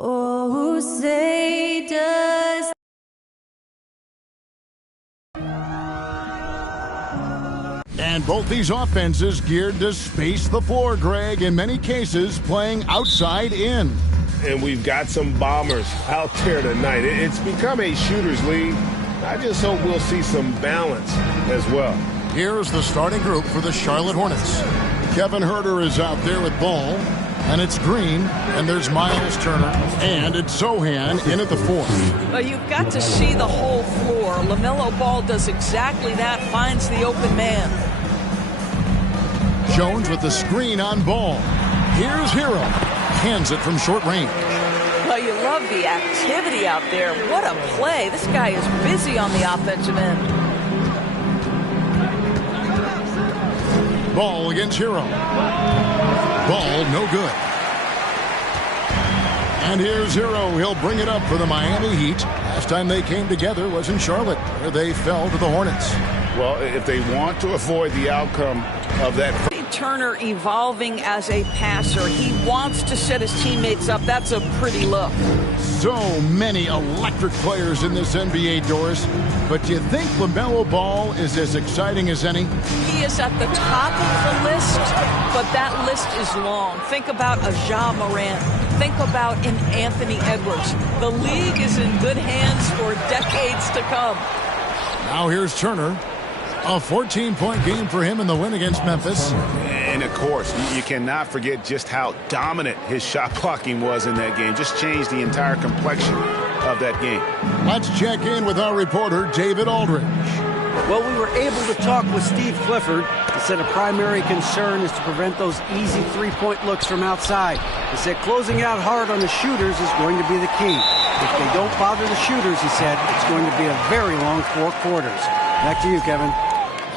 Oh, say does. And both these offenses geared to space the floor, Greg, in many cases playing outside in. And we've got some bombers out there tonight. It's become a shooter's league. I just hope we'll see some balance as well. Here's the starting group for the Charlotte Hornets. Kevin Huerter is out there with ball. And it's Green, and there's Miles Turner, and it's Sochan in at the fourth. Well, you've got to see the whole floor. LaMelo Ball does exactly that, finds the open man. Jones with the screen on Ball. Here's Hero. Hands it from short range. Well, you love the activity out there. What a play. This guy is busy on the offensive end. Ball against Hero. Ball no good. And here's Hero. He'll bring it up for the Miami Heat. Last time they came together was in Charlotte, where they fell to the Hornets. Well, if they want to avoid the outcome of that. Turner evolving as a passer. He wants to set his teammates up. That's a pretty look. So many electric players in this NBA, Doris. But do you think LaMelo Ball is as exciting as any? He is at the top of the list, but that list is long. Think about a Ja Morant. Think about an Anthony Edwards. The league is in good hands for decades to come. Now here's Turner. A 14-point game for him in the win against Memphis. And, of course, you cannot forget just how dominant his shot blocking was in that game. Just changed the entire complexion of that game. Let's check in with our reporter, David Aldridge. Well, we were able to talk with Steve Clifford. He said a primary concern is to prevent those easy three-point looks from outside. He said closing out hard on the shooters is going to be the key. If they don't bother the shooters, he said, it's going to be a very long 4 quarters. Back to you, Kevin.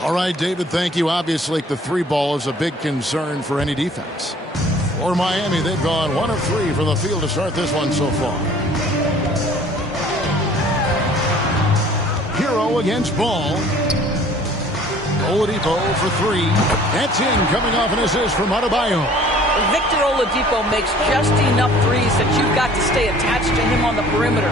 All right, David, thank you. Obviously, the three ball is a big concern for any defense. For Miami, they've gone 1 of 3 from the field to start this one so far. Hero against Ball. Oladipo for 3. That's in, coming off an assist from Adebayo. Victor Oladipo makes just enough threes that you've got to stay attached to him on the perimeter.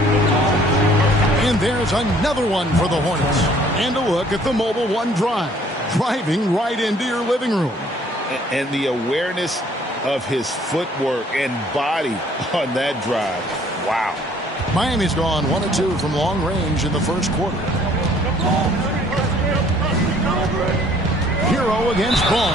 And there's another one for the Hornets. And a look at the Mobile One drive. Driving right into your living room. And the awareness of his footwork and body on that drive. Wow. Miami's gone 1 of 2 from long range in the first quarter. Hero against Ball.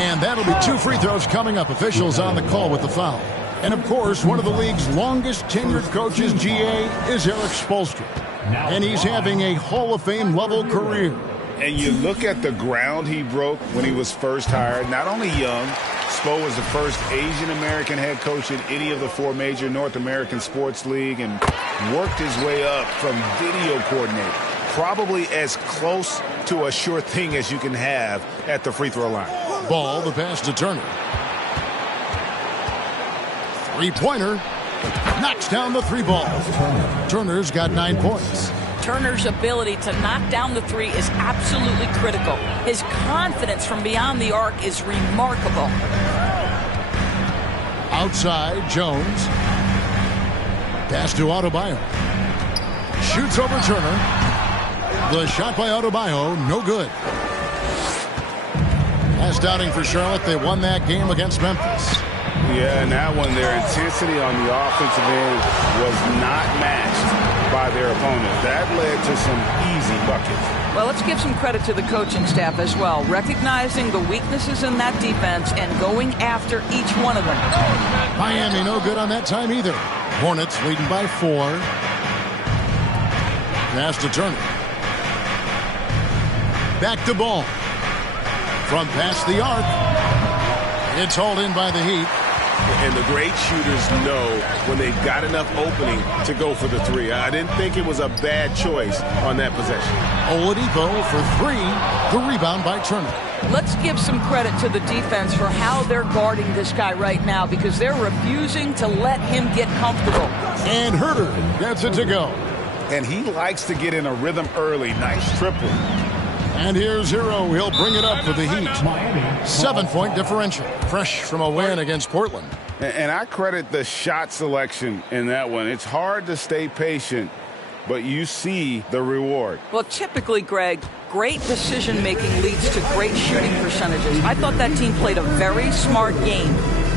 And that'll be 2 free throws coming up. Officials on the call with the foul. And, of course, one of the league's longest tenured coaches, GA, is Eric Spoelstra. And he's having a Hall of Fame level career. And you look at the ground he broke when he was first hired. Not only young, Spo was the first Asian-American head coach in any of the 4 major North American sports league and worked his way up from video coordinator. Probably as close to a sure thing as you can have at the free throw line. Ball, the pass to Turner. Three-pointer. Knocks down the 3 ball. Turner's got 9 points. Turner's ability to knock down the 3 is absolutely critical. His confidence from beyond the arc is remarkable. Outside, Jones. Pass to Adebayo. Shoots over Turner. The shot by Adebayo, no good. Last outing for Charlotte, they won that game against Memphis. Yeah, and that one, their intensity on the offensive end was not matched by their opponent. That led to some easy buckets. Well, let's give some credit to the coaching staff as well, recognizing the weaknesses in that defense and going after each one of them. Miami no good on that time either. Hornets leading by 4. Pass to Turner. Back to Ball. From past the arc. It's hauled in by the Heat. And the great shooters know when they've got enough opening to go for the 3. I didn't think it was a bad choice on that possession. Oladipo for 3. The rebound by Turner. Let's give some credit to the defense for how they're guarding this guy right now because they're refusing to let him get comfortable. And Huerter gets it to go. And he likes to get in a rhythm early. Nice triple. And here's Hero. He'll bring it up for the Heat. 7-point differential. Fresh from a win against Portland. And I credit the shot selection in that one. It's hard to stay patient, but you see the reward. Well, typically, Greg, great decision-making leads to great shooting percentages. I thought that team played a very smart game.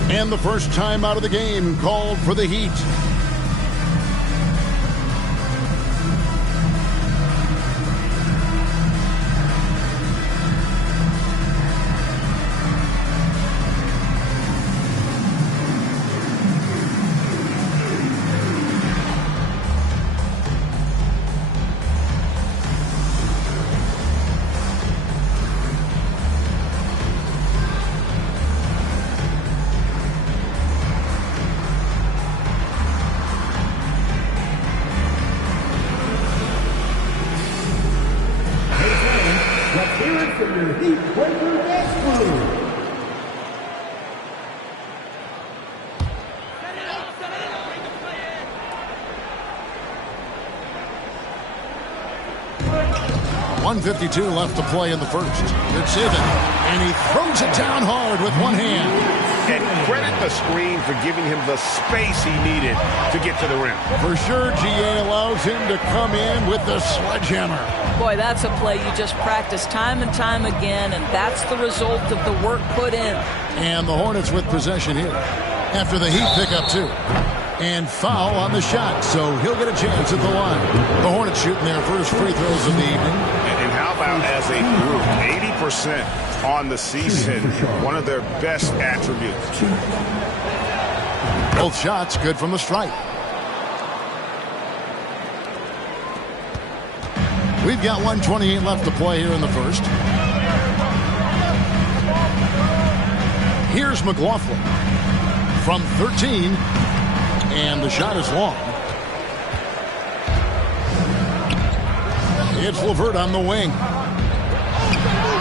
And the first time out of the game called for the Heat. .152 left to play in the first. It's Ivan, and he throws it down hard with one hand. And credit the screen for giving him the space he needed to get to the rim. For sure, GA allows him to come in with the sledgehammer. Boy, that's a play you just practice time and time again, and that's the result of the work put in. And the Hornets with possession here after the Heat pick up two. And foul on the shot, so he'll get a chance at the line. The Hornets shooting their first free throws of the evening. And how about as a group, 80% on the season, one of their best attributes. Both shots good from the stripe. We've got 1:28 left to play here in the first. Here's McLaughlin from 13. And the shot is long. It's LeVert on the wing.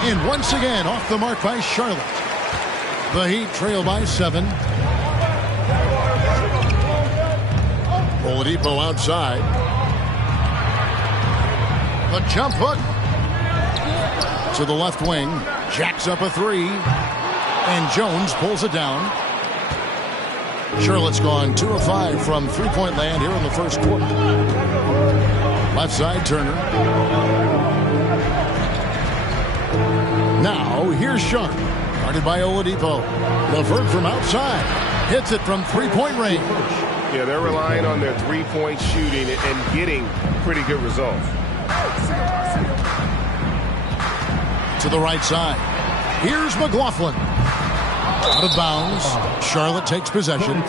And once again, off the mark by Charlotte. The Heat trail by 7. Oladipo outside. The jump hook. To the left wing. Jacks up a 3. And Jones pulls it down. Charlotte's gone 2 of 5 from three-point land here in the first quarter. Left side, Turner. Now, here's Sharp. Guarded by Oladipo. LeVert from outside. Hits it from three-point range. Yeah, they're relying on their three-point shooting and getting pretty good results. To the right side. Here's McLaughlin. Out of bounds. Charlotte takes possession.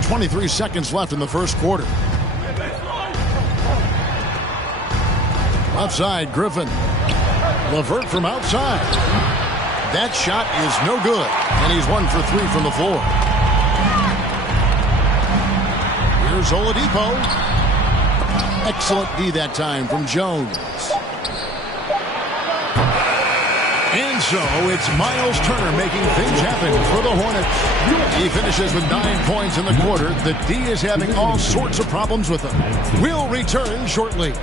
.23 seconds left in the first quarter. Outside, Griffin. LeVert from outside. That shot is no good. And he's 1 for 3 from the floor. Here's Oladipo. Excellent D that time from Jones. And so it's Miles Turner making things happen for the Hornets. He finishes with 9 points in the quarter. The D is having all sorts of problems with him. We'll return shortly.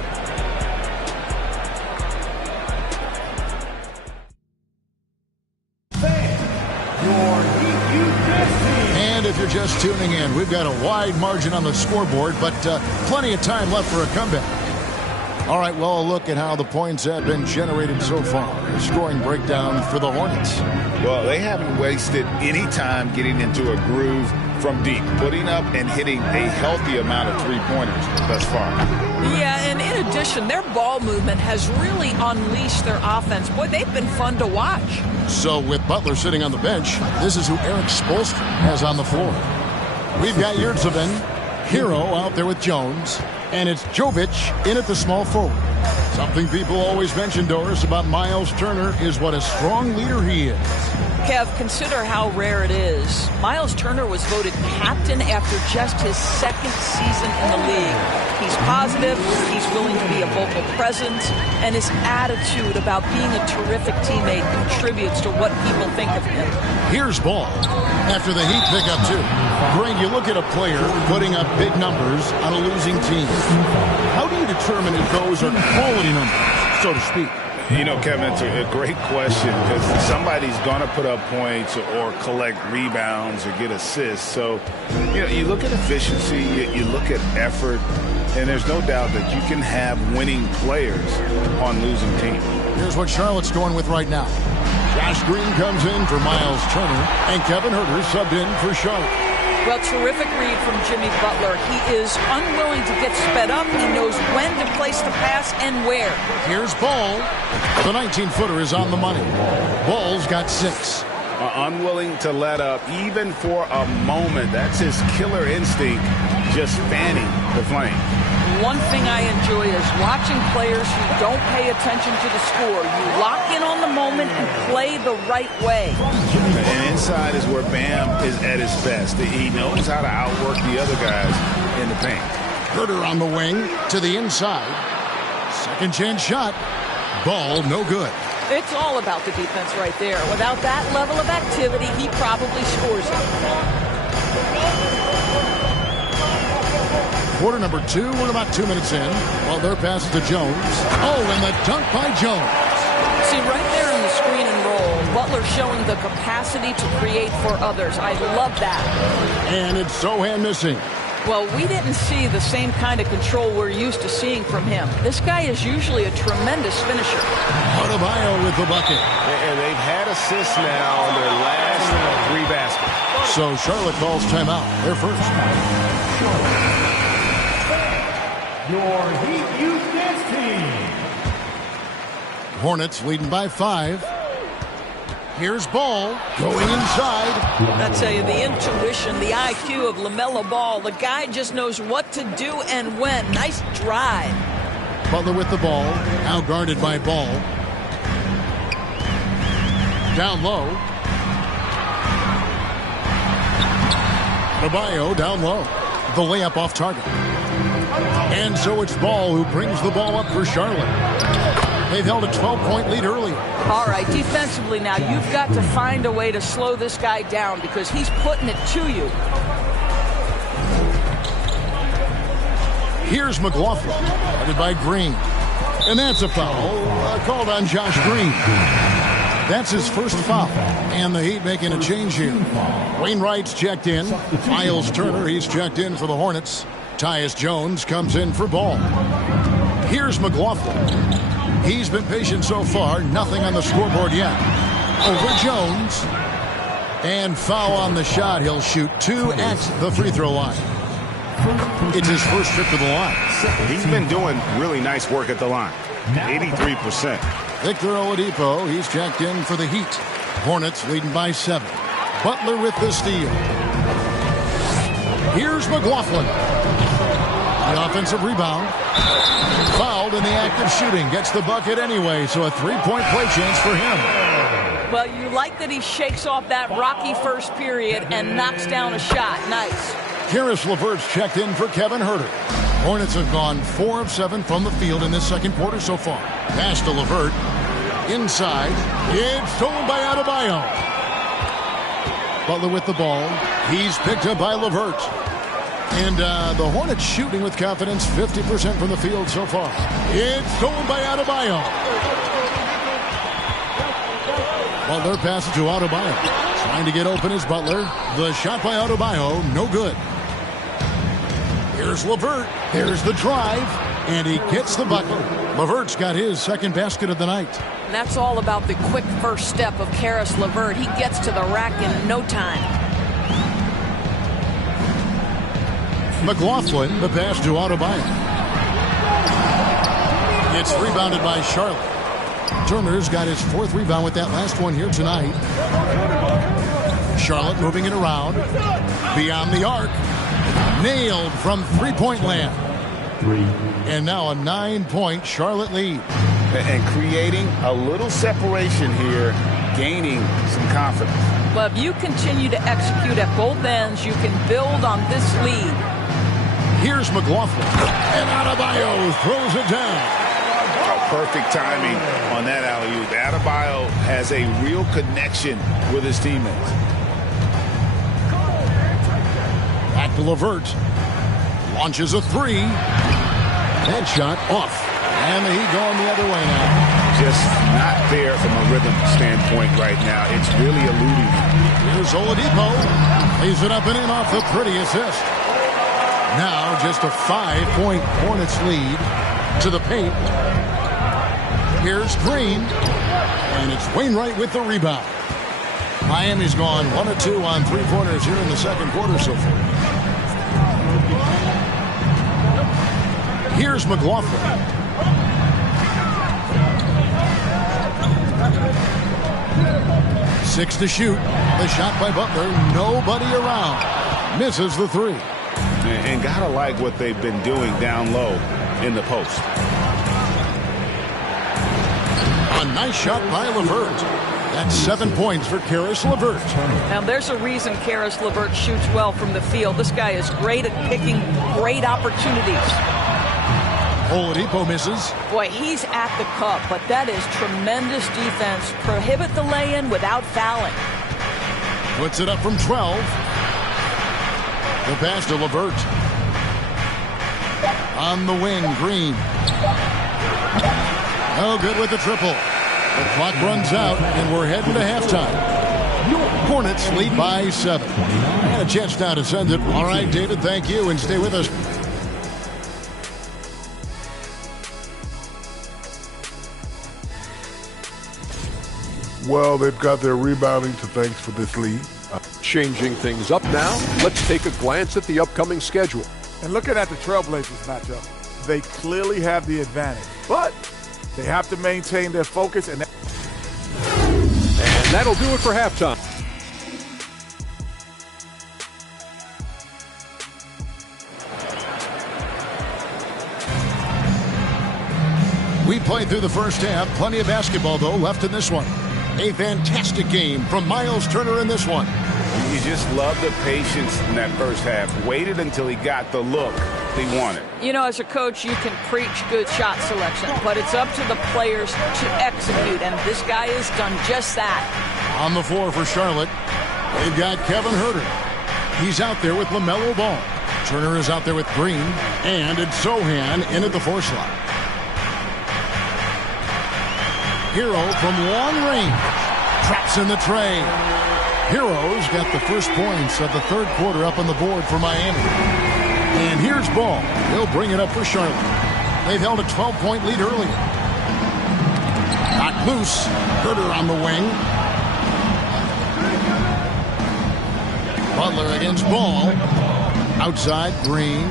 And if you're just tuning in, we've got a wide margin on the scoreboard, but plenty of time left for a comeback. All right, well, a look at how the points have been generated so far. A scoring breakdown for the Hornets. Well, they haven't wasted any time getting into a groove from deep, putting up and hitting a healthy amount of three-pointers thus far. Yeah, and in addition, their ball movement has really unleashed their offense. Boy, they've been fun to watch. So with Butler sitting on the bench, this is who Eric Spoelstra has on the floor. We've got Yurtseven, Hero out there with Jones, and it's Jovic in at the small forward. Something people always mention, Doris, about Miles Turner is what a strong leader he is. Kev, consider how rare it is. Miles Turner was voted captain after just his second season in the league. He's positive, he's willing to be a vocal presence, and his attitude about being a terrific teammate contributes to what people think of him. Here's Ball. After the Heat pick up 2. Greg, you look at a player putting up big numbers on a losing team. How do you determine if those are quality numbers, so to speak? You know, Kevin, it's a great question because somebody's going to put up points or collect rebounds or get assists. So, you look at efficiency, you look at effort, and there's no doubt that you can have winning players on losing teams. Here's what Charlotte's going with right now. Josh Green comes in for Miles Turner, and Kevin Huerter subbed in for Charlotte. Well, terrific read from Jimmy Butler. He is unwilling to get sped up. He knows when to place the pass and where. Here's Ball. The 19-footer is on the money. Ball's got 6. Unwilling to let up even for a moment. That's his killer instinct, just fanning the flame. One thing I enjoy is watching players who don't pay attention to the score. You lock in on the moment and play the right way. And inside is where Bam is at his best. He knows how to outwork the other guys in the paint. Huerter on the wing to the inside. Second chance shot. Ball no good. It's all about the defense right there. Without that level of activity, he probably scores it. Quarter number 2, we're about 2 minutes in. Well, their pass to Jones. Oh, and the dunk by Jones. See, right there in the screen and roll, Butler showing the capacity to create for others. I love that. And it's Sochan missing. Well, we didn't see the same kind of control we're used to seeing from him. This guy is usually a tremendous finisher. Adebayo with the bucket. And they've had assists now on their last 3 baskets. So Charlotte calls timeout. They're first. Your Heat Youth Dance Team. Hornets leading by 5. Here's Ball going inside. I tell you, the intuition, the IQ of LaMelo Ball. The guy just knows what to do and when. Nice drive. Butler with the ball. Now guarded by Ball. Down low. Adebayo down low. The layup off target. And so it's Ball who brings the ball up for Charlotte. They've held a 12-point lead earlier. All right, defensively now, you've got to find a way to slow this guy down because he's putting it to you. Here's McLaughlin, headed by Green. And that's a foul called on Josh Green. That's his first foul. And the Heat making a change here. Wainwright's checked in. Miles Turner, he's checked in for the Hornets. Tyus Jones comes in for Ball. Here's McLaughlin. He's been patient so far. Nothing on the scoreboard yet. Over Jones. And foul on the shot. He'll shoot 2 at the free throw line. It's his first trip to the line. He's been doing really nice work at the line. 83%. Victor Oladipo, he's checked in for the Heat. Hornets leading by 7. Butler with the steal. Here's McLaughlin. The offensive rebound. Fouled in the act of shooting. Gets the bucket anyway, so a 3-point play chance for him. Well, you like that he shakes off that rocky first period and knocks down a shot. Nice. Caris LeVert's checked in for Kevin Huerter. Hornets have gone 4 of 7 from the field in this second quarter so far. Pass to LeVert. Inside. It's stolen by Adebayo. Butler with the ball. He's picked up by LeVert. And the Hornets shooting with confidence, 50% from the field so far. It's stolen by Adebayo. Butler passes to Adebayo. Trying to get open is Butler. The shot by Adebayo, no good. Here's LeVert. There's the drive. And he gets the bucket. LeVert's got his second basket of the night. And that's all about the quick first step of Caris LeVert. He gets to the rack in no time. McLaughlin, the pass to Adebayo. It's rebounded by Charlotte. Turner's got his 4th rebound with that last one here tonight. Charlotte moving it around. Beyond the arc. Nailed from 3-point land. And now a 9-point Charlotte lead. And creating a little separation here gaining some confidence. Well, if you continue to execute at both ends, you can build on this lead. Here's McLaughlin. And Adebayo throws it down. Oh, perfect timing on that alley-oop. Adebayo has a real connection with his teammates. Back to LeVert. Launches a three. Headshot off. And the Heat going the other way now. Just not there from a rhythm standpoint right now. It's really eluding him. Here's Oladipo. Lays it up and in off the pretty assist. Now just a 5-point Hornets lead to the paint. Here's Green. And it's Wainwright with the rebound. Miami's gone 1 of 2 on three-pointers here in the second quarter so far. Here's McLaughlin. Six to shoot. The shot by Butler. Nobody around. Misses the three. And gotta like what they've been doing down low in the post. A nice shot by LeVert. That's 7 points for Caris LeVert. Now, there's a reason Caris LeVert shoots well from the field. This guy is great at picking great opportunities. Oladipo misses. Boy, he's at the cup, but that is tremendous defense. Prohibit the lay-in without fouling. Puts it up from 12. The pass to LeVert. On the wing, Green. No good with the triple. The clock runs out, and we're heading to halftime. Hornets lead by 7. And a chance now to send it. All right, David, thank you, and stay with us. Well, they've got their rebounding to thanks for this lead. Changing things up now, let's take a glance at the upcoming schedule. And looking at the Trailblazers matchup, they clearly have the advantage, but they have to maintain their focus. And that'll do it for halftime. We played through the first half. Plenty of basketball, though, left in this one. A fantastic game from Miles Turner in this one. You just love the patience in that first half. Waited until he got the look he wanted. You know, as a coach, you can preach good shot selection, but it's up to the players to execute, and this guy has done just that. On the floor for Charlotte, they've got Kevin Huerter. He's out there with LaMelo Ball. Turner is out there with Green, and it's Sohan in at the 4 slot. Hero from long range. Traps in the tray. Hero's got the first points of the third quarter up on the board for Miami. And here's Ball. He'll bring it up for Charlotte. They've held a 12-point lead earlier. Not loose. Huerter on the wing. Butler against Ball. Outside, Green.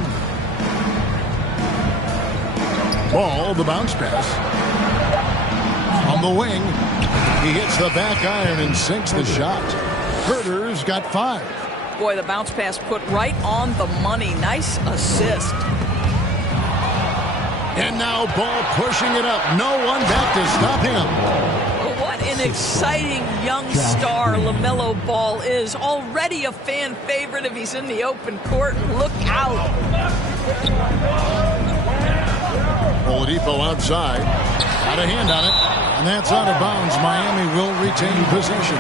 Ball, the bounce pass. On the wing, he hits the back iron and sinks the shot. Huerter's got 5. Boy, the bounce pass put right on the money. Nice assist. And now Ball pushing it up. No one back to stop him. What an exciting young star LaMelo Ball is. Already a fan favorite if he's in the open court. Look out. Oladipo outside. Got a hand on it. And that's out of bounds. Miami will retain possession.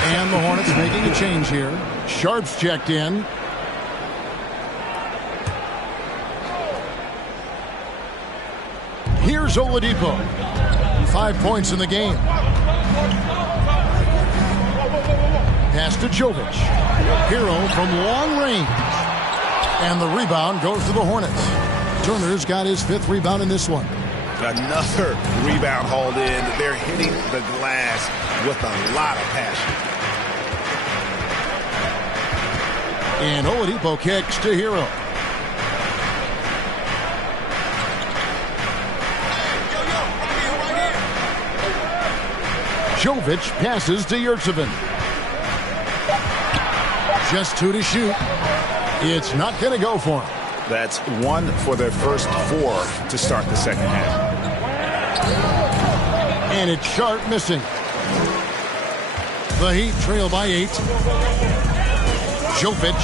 And the Hornets making a change here. Sharp's checked in. Here's Oladipo. 5 points in the game. Pass to Jovic. Hero from long range. And the rebound goes to the Hornets. Turner's got his 5th rebound in this one. Another rebound hauled in. They're hitting the glass with a lot of passion. And Oladipo kicks to Hero. Jovic passes to Yurtseven. Just 2 to shoot. It's not going to go for him. That's 1 for their first 4 to start the second half. And it's Sharp missing. The Heat trail by 8. Jovic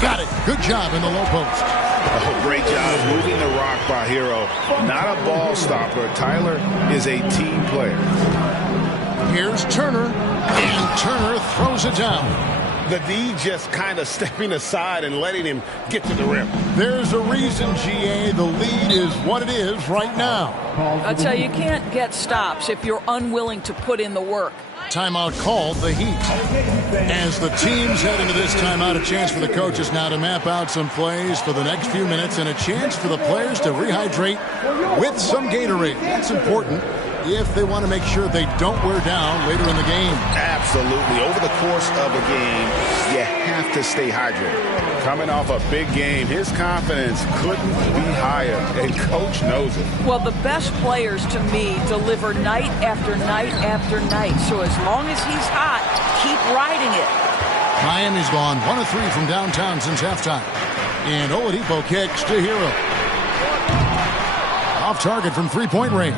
got it. Good job in the low post. Oh, great job moving the rock by Hero. Not a ball stopper. Tyler is a team player. Here's Turner, and Turner throws it down. The D just kind of stepping aside and letting him get to the rim. There's a reason, GA, the lead is what it is right now. I tell you, you can't get stops if you're unwilling to put in the work. Timeout called, the Heat. As the teams head into this timeout, a chance for the coaches now to map out some plays for the next few minutes and a chance for the players to rehydrate with some Gatorade. That's important if they want to make sure they don't wear down later in the game. Absolutely. Over the course of a game, you have to stay hydrated. Coming off a big game, his confidence couldn't be higher, and Coach knows it. Well, the best players, to me, deliver night after night after night. So as long as he's hot, keep riding it. Miami's gone 1 of 3 from downtown since halftime. And Oladipo kicks to Hero. Off target from three-point range.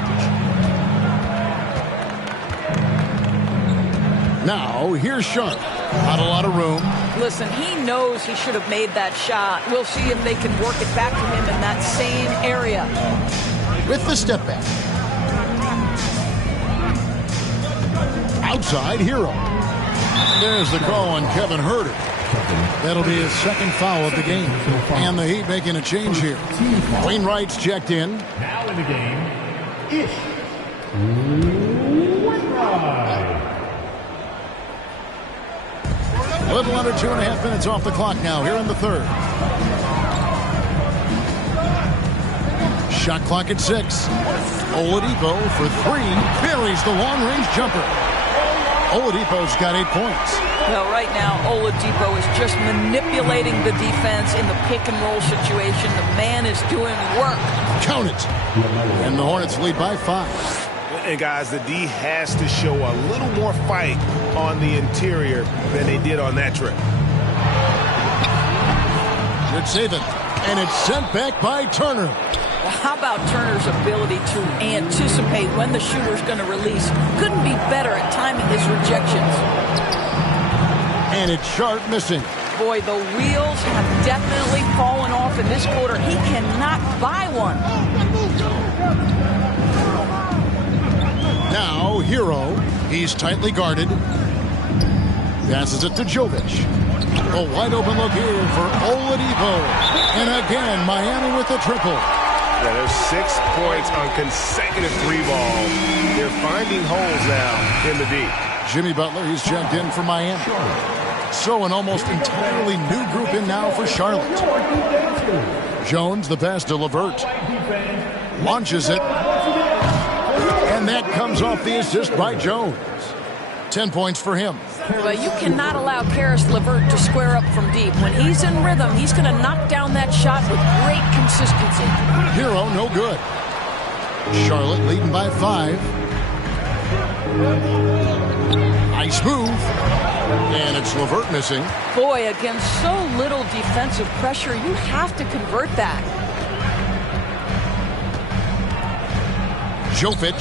Now, here's Sharp. Not a lot of room. Listen, he knows he should have made that shot. We'll see if they can work it back to him in that same area. With the step back. Outside, Hero. There's the call on Kevin Huerter. That'll be his second foul of the game. And the Heat making a change here. Wainwright's checked in. Now in the game, Ish Wainwright. A little under 2.5 minutes off the clock now here in the third. Shot clock at 6. Oladipo for 3. Buries the long-range jumper. Oladipo's got 8 points. Well, right now, Oladipo is just manipulating the defense in the pick-and-roll situation. The man is doing work. Count it. And the Hornets lead by 5. And, guys, the D has to show a little more fight on the interior than they did on that trip. Good saving. And it's sent back by Turner. Well, how about Turner's ability to anticipate when the shooter's going to release? Couldn't be better at timing his rejections. And it's Sharp missing. Boy, the wheels have definitely fallen off in this quarter. He cannot buy one. Now, Hero. He's tightly guarded. Passes it to Jovic. A wide open look here for Oladipo. And again, Miami with the triple. Yeah, there's 6 points on consecutive 3-ball. They're finding holes now in the D. Jimmy Butler, he's checked in for Miami. So an almost entirely new group in now for Charlotte. Jones, the pass to LeVert. Launches it. And that comes off the assist by Jones. 10 points for him. But you cannot allow Karis LeVert to square up from deep. When he's in rhythm, he's going to knock down that shot with great consistency. Hero, no good. Charlotte leading by 5. Nice move. And it's LeVert missing. Boy, against so little defensive pressure, you have to convert that. Jovic,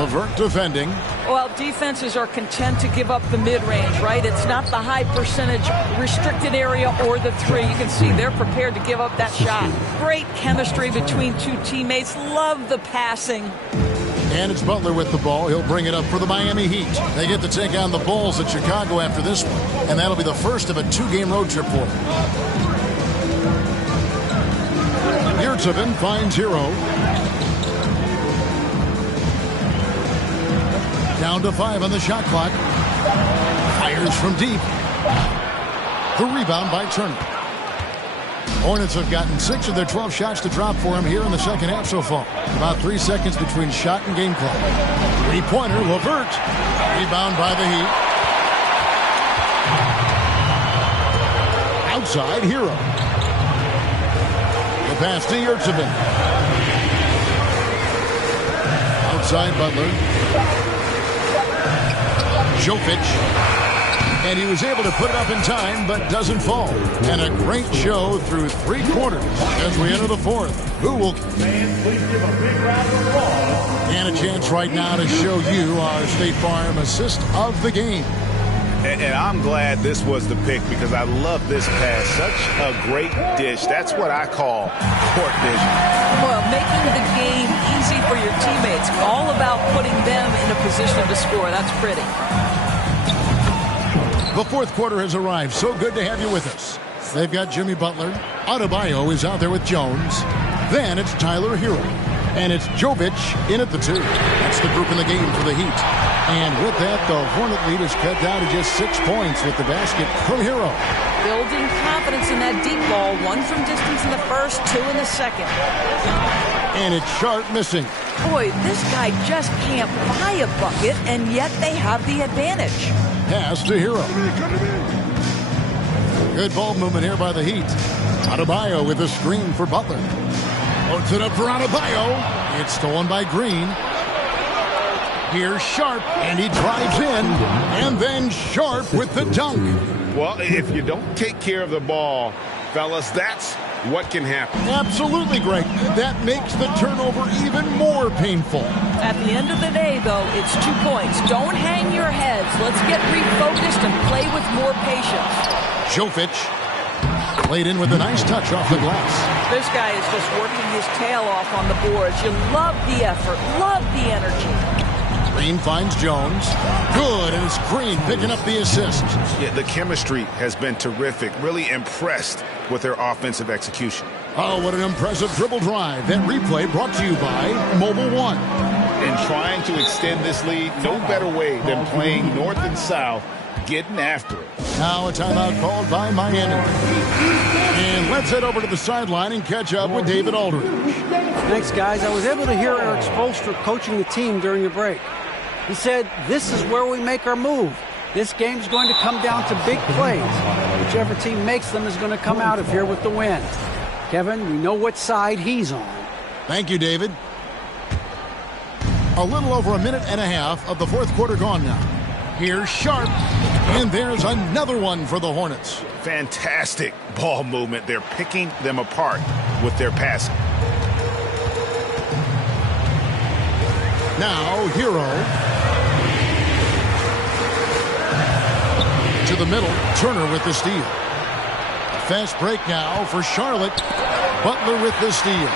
LeVert defending. Well, defenses are content to give up the mid-range, right? It's not the high percentage restricted area or the 3. You can see they're prepared to give up that shot. Great chemistry between two teammates. Love the passing. And it's Butler with the ball. He'll bring it up for the Miami Heat. They get to take on the Bulls at Chicago after this one. And that'll be the first of a 2-game road trip for them. Yurtseven finds Hero. Down to 5 on the shot clock. Fires from deep. The rebound by Turner. Hornets have gotten 6 of their 12 shots to drop for him here in the second half so far. About 3 seconds between shot and game clock. 3-pointer, LeVert. Rebound by the Heat. Outside, Hero. The pass to Yurtseven. Outside, Butler. Jovic, and he was able to put it up in time, but doesn't fall. And a great show through 3 quarters as we enter the 4th. Who will... And a chance right now to show you our State Farm assist of the game. And I'm glad this was the pick because I love this pass. Such a great dish. That's what I call court vision. Well, making the game easy for your teammates. All about putting them in a position to score. That's pretty. The fourth quarter has arrived. So good to have you with us. They've got Jimmy Butler. Adebayo is out there with Jones. Then it's Tyler Hero. And it's Jovic in at the 2. That's the group in the game for the Heat. And with that, the Hornet lead is cut down to just 6 points with the basket from Hero. Building confidence in that deep ball. 1 from distance in the first, 2 in the second. And it's Sharp missing. Boy, this guy just can't buy a bucket, and yet they have the advantage. Pass to Hero. Good ball movement here by the Heat. Adebayo with a screen for Butler. Loads it up for Adebayo. It's stolen by Green. Here's Sharp, and he drives in. And then Sharp with the dunk. Well, if you don't take care of the ball, fellas, that's what can happen. Absolutely, Greg. That makes the turnover even more painful. At the end of the day, though, it's 2 points. Don't hang your heads. Let's get refocused and play with more patience. Jovic played in with a nice touch off the glass. This guy is just working his tail off on the boards. You love the effort, love the energy. Green finds Jones. Good, and it's Green picking up the assist. Yeah, the chemistry has been terrific. Really impressed with their offensive execution. Oh, what an impressive dribble drive. That replay brought to you by Mobile One. In trying to extend this lead, no better way than playing north and south, getting after it. Now a timeout called by Miami. And let's head over to the sideline and catch up with David Aldridge. Thanks, guys. I was able to hear Eric Spoelstra coaching the team during the break. He said, this is where we make our move. This game's going to come down to big plays. Whichever team makes them is going to come out of here with the win. Kevin, we know what side he's on. Thank you, David. A little over a minute and a half of the fourth quarter gone now. Here's Sharp, and there's another one for the Hornets. Fantastic ball movement. They're picking them apart with their passing. Now, Hero. To the middle, Turner with the steal. A fast break now for Charlotte. Butler with the steal.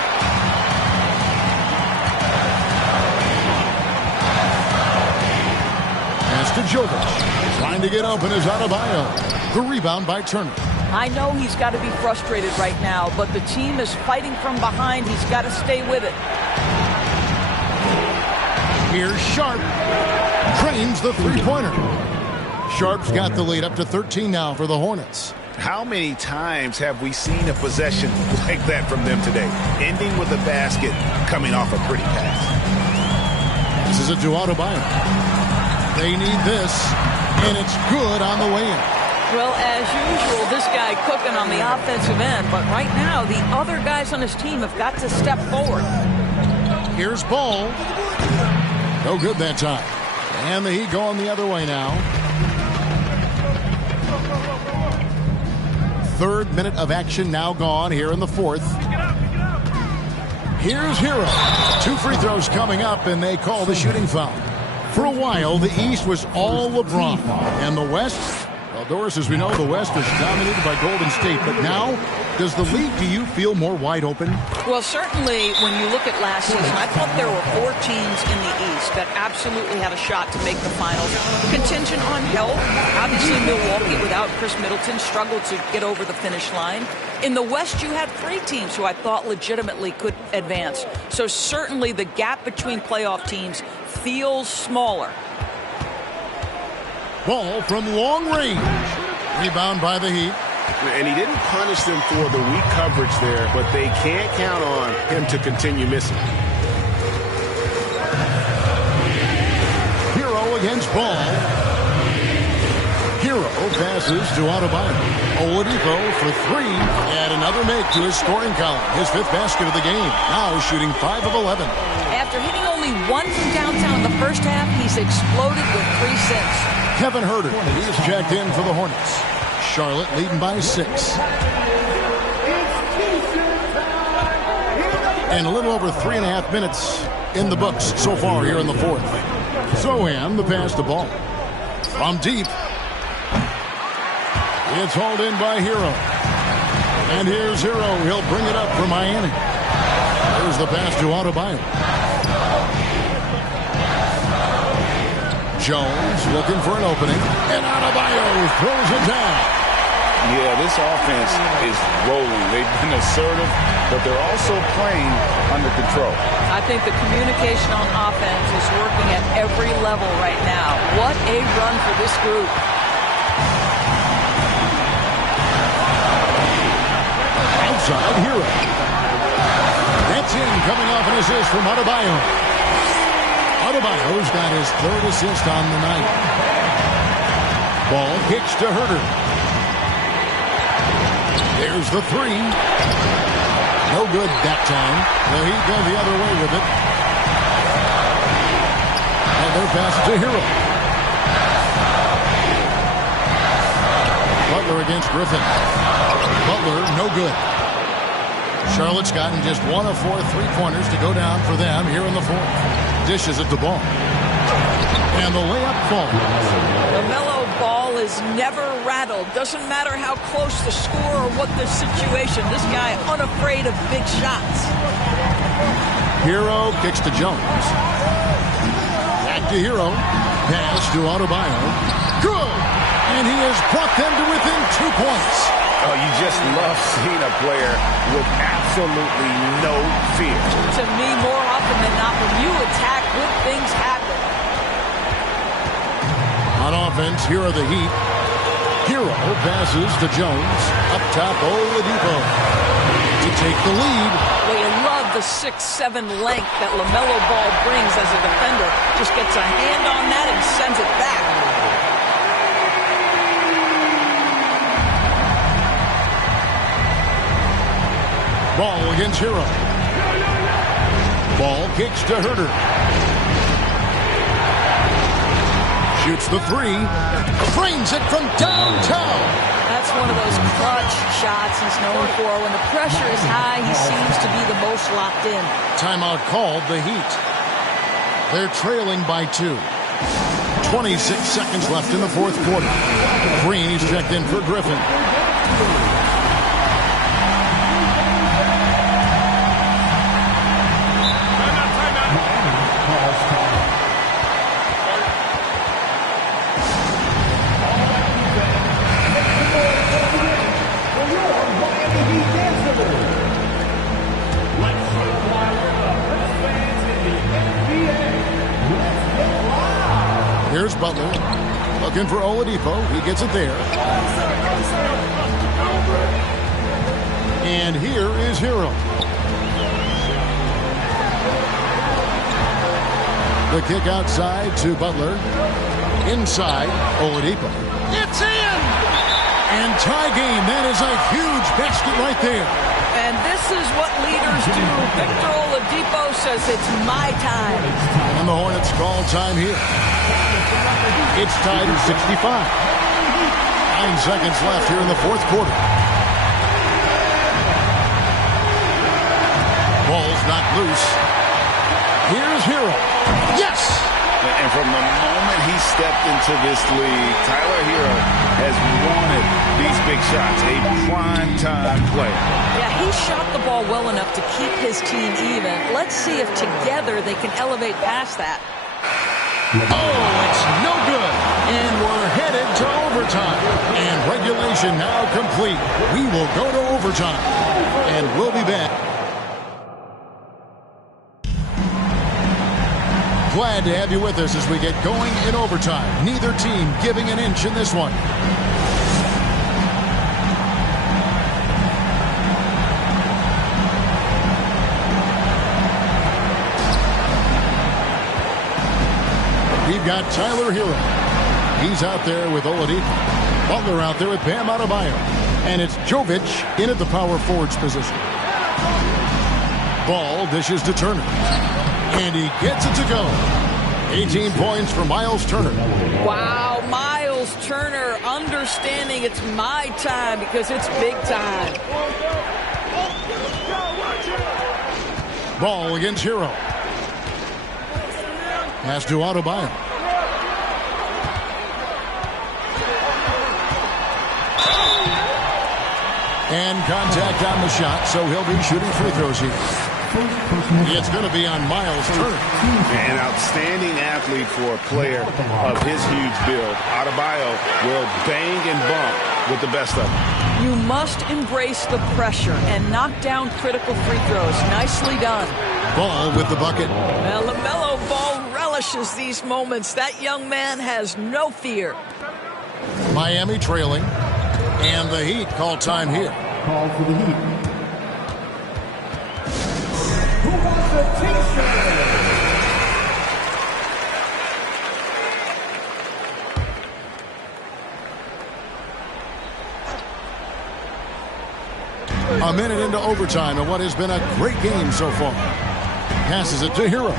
Pass to Jovic. Trying to get open is Adebayo. The rebound by Turner. I know he's got to be frustrated right now, but the team is fighting from behind. He's got to stay with it. Here's Sharp. Drains the three-pointer. Sharp's got the lead up to 13 now for the Hornets. How many times have we seen a possession like that from them today? Ending with a basket, coming off a pretty pass. This is a to Adebayo. They need this, and it's good on the way in. Well, as usual, this guy cooking on the offensive end, but right now the other guys on his team have got to step forward. Here's Ball. No good that time. And the Heat going the other way now. Third minute of action now gone here in the fourth. Here's Hero. 2 free throws coming up, and they call the shooting foul. For a while, the East was all LeBron. And the West, well, Doris, as we know, the West was dominated by Golden State. But now, does the league, do you feel more wide open? Well, certainly when you look at last season, I thought there were 4 teams in the East that absolutely had a shot to make the finals. Contingent on health. Obviously, Milwaukee, without Chris Middleton, struggled to get over the finish line. In the West, you had 3 teams who I thought legitimately could advance. So certainly the gap between playoff teams feels smaller. Ball from long range. Rebound by the Heat. And he didn't punish them for the weak coverage there, but they can't count on him to continue missing. Hero against Ball. Hero passes to Adebayo. Oladipo for 3. And another make to his scoring column. His 5th basket of the game. Now shooting 5 of 11. After hitting only 1 from downtown in the first half, he's exploded with 3 since. Kevin Huerter, he's checked in for the Hornets. Charlotte leading by 6. And a little over 3.5 minutes in the books so far here in the fourth. Zohan, the pass to Ball. From deep. It's hauled in by Hero. And here's Hero. He'll bring it up for Miami. There's the pass to Adebayo. Jones looking for an opening. And Adebayo throws it down. Yeah, this offense is rolling. They've been assertive, but they're also playing under control. I think the communication on offense is working at every level right now. What a run for this group. Outside, Hero. That's in, coming off an assist from Adebayo. Adebayo's got his third assist on the night. Ball kicks to Herter. There's the three. No good that time. The Heat go the other way with it. And their pass to Hero. Butler against Griffin. Butler, no good. Charlotte's gotten just 1 of 4 3-pointers to go down for them here in the fourth. Dishes at the ball. And the layup falls. LaMelo Ball is never rattled. Doesn't matter how close the score or what the situation. This guy unafraid of big shots. Hero kicks to Jones. Back to Hero. Pass to Adebayo. Good! And he has brought them to within 2 points. Oh, you just love seeing a player with absolutely no fear. To me, more often than not, when you attack, good things happen. On offense, here are the Heat. Hero passes to Jones. Up top, Oladipo to take the lead. Well, you love the 6'7" length that LaMelo Ball brings as a defender. Just gets a hand on that and sends it back. Ball against Hero. Ball kicks to Herter. Shoots the three. Frames it from downtown. That's one of those clutch shots he's known for. When the pressure is high, he seems to be the most locked in. Timeout called, the Heat. They're trailing by 2. 26 seconds left in the fourth quarter. Green is checked in for Griffin. Here's Butler, looking for Oladipo. He gets it there. And here is Hero. The kick outside to Butler. Inside, Oladipo. It's in! And tie game. That is a huge basket right there. And this is what leaders do. Victor Oladipo says it's my time. And the Hornets call time here. It's tied at 65. 9 seconds left here in the fourth quarter. Ball's not loose. Here's Hero. Yes! And from the moment he stepped into this league, Tyler Hero has wanted these big shots. A prime-time player. Yeah, he shot the ball well enough to keep his team even. Let's see if together they can elevate past that. Oh, it's no good. And we're headed to overtime. And regulation now complete. We will go to overtime. And we'll be back. Glad to have you with us as we get going in overtime. Neither team giving an inch in this one. We've got Tyler Hero. He's out there with Oladipo. Butler out there with Bam Adebayo. And it's Jovic in at the power forwards position. Ball dishes to Turner. And he gets it to go. 18 points for Miles Turner. Wow, Miles Turner understanding it's my time because it's big time. Ball against Hero. Pass to Adebayo. And contact on the shot, so he'll be shooting free throws here. It's going to be on Miles Turner. An outstanding athlete for a player of his huge build. Adebayo will bang and bump with the best of them. You must embrace the pressure and knock down critical free throws. Nicely done. Ball with the bucket. Well, LaMelo Ball relishes these moments. That young man has no fear. Miami trailing. And the Heat call time here. Call for the Heat. Who wants a t-shirt? A minute into overtime in what has been a great game so far. Passes it to Hero.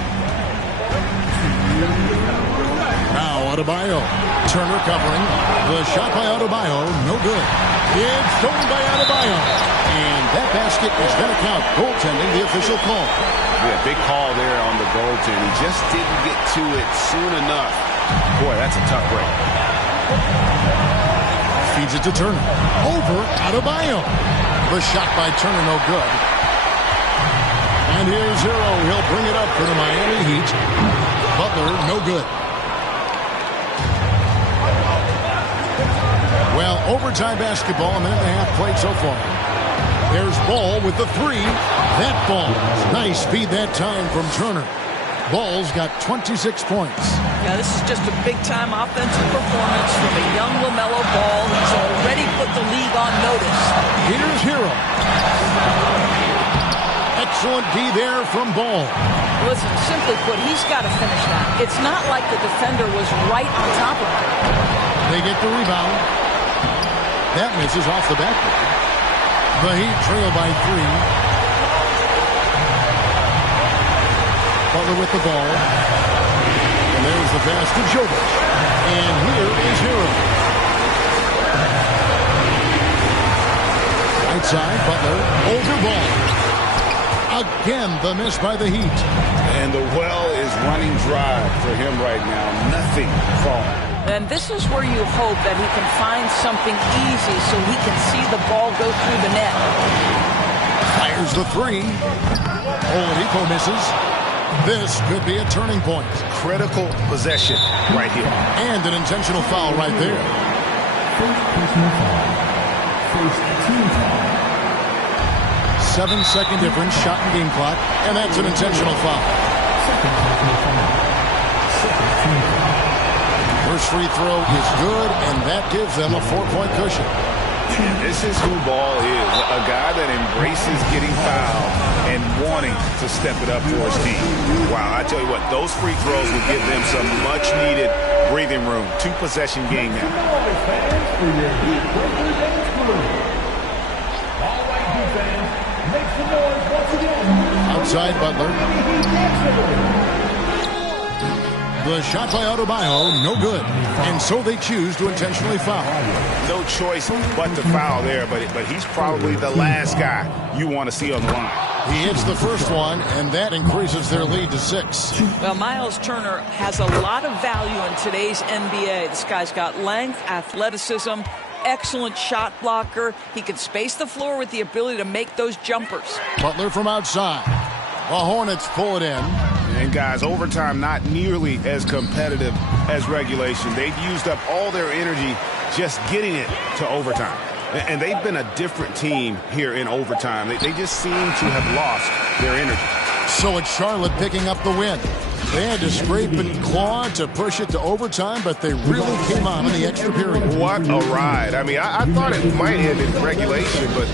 Now Adebayo. Turner covering. The shot by Adebayo, no good. It's stolen by Adebayo. And that basket is going to count. Goaltending, the official call. Yeah, big call there on the goaltend. He just didn't get to it soon enough. Boy, that's a tough break. Feeds it to Turner. Over Adebayo. The shot by Turner, no good. And here's Hero. He'll bring it up for the Miami Heat. Butler, no good. Well, overtime basketball, a minute and a half played so far. There's Ball with the three. That ball. Nice feed that time from Turner. Ball's got 26 points. Yeah, this is just a big-time offensive performance from a young LaMelo Ball who's already put the league on notice. Here's Hero. Excellent D there from Ball. Listen, simply put, he's got to finish that. It's not like the defender was right on top of him. They get the rebound. That misses off the backboard. The Heat trail by 3. Butler with the ball. And there's the pass to Jovic. And here is Hero. Right side, Butler. Over Ball. Again, the miss by the Heat. And the well is running dry for him right now. Nothing falling. And this is where you hope that he can find something easy so he can see the ball go through the net. Fires the 3. Oladipo misses. This could be a turning point. Critical possession right here. And an intentional foul right there. First personal foul. First team foul. 7-second difference, shot and game clock, and that's an intentional foul. Second personal foul. Second team foul. First free throw is good, and that gives them a 4-point cushion. This is who Ball is, a guy that embraces getting fouled and wanting to step it up for his team. Wow, I tell you what, those free throws will give them some much-needed breathing room. 2-possession game now. Fans for your Heat Breakers and crew. All right, Heat fans, make some noise once again. Outside Butler. The shot by Adebayo, no good. And so they choose to intentionally foul. No choice but to foul there, but he's probably the last guy you want to see on the line. He hits the first one, and that increases their lead to 6. Well, Miles Turner has a lot of value in today's NBA. This guy's got length, athleticism, excellent shot blocker. He can space the floor with the ability to make those jumpers. Butler from outside. The Hornets pull it in. And guys, overtime not nearly as competitive as regulation. They've used up all their energy just getting it to overtime. And they've been a different team here in overtime. They just seem to have lost their energy. So it's Charlotte picking up the win. They had to scrape and claw to push it to overtime, but they really came on in the extra period. What a ride. I mean, I thought it might end in regulation, but